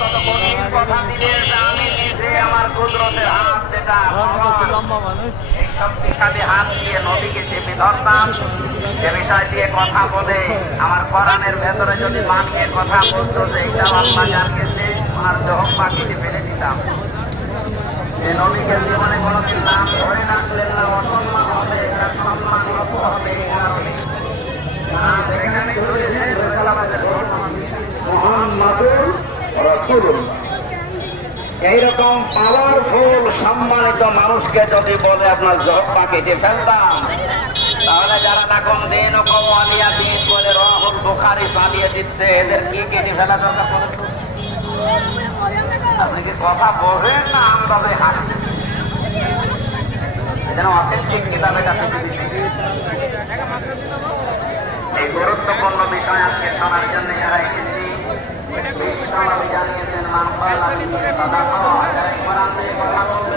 কত কঠিন কথা দিলেন যে আমি নিজে আমার কুদরতের হাত যেটা এই শক্তিশালী হাত দিয়ে নদীকে চেপে ধরতাম, সে বিষয় দিয়ে কথা বলে আমার কোরআনের ভেতরে যদি বাক্যের কথা বলতো যে এটা আল্লাহ জানকে শেষ আর জহক পাখিতে ফেলে দিতাম। এই নদীকে জীবনে কোনোদিন নাম ধরে রাখলেন না, অসম্মান হবে, তার সম্মান রক্ত হবে এই কারণে। এইরকম পাওয়ারফুল সম্মানিত মানুষকে যদি বলে আপনার জহ্বা কেটে ফেলতাম, তাহলে যারা এখন দিন ও কওয়ালিয়া দিন বলে রহুল বুখারী চালিয়ে দিচ্ছে, এদের কি কেটে ফেলা দরকার বলেন? আপনি কি কথা বলবেন না আন্দাজে হাসছেন? যেন অথেন্টিক কিতাবের কাছে এই গুরুত্বপূর্ণ বিষয় আজকে শোনার জন্য যারা এসেছি, বিশ্বনবী জানিয়েছেন মান ক্বালা সাদাকা, যারা কোরআন থেকে কথা বলবে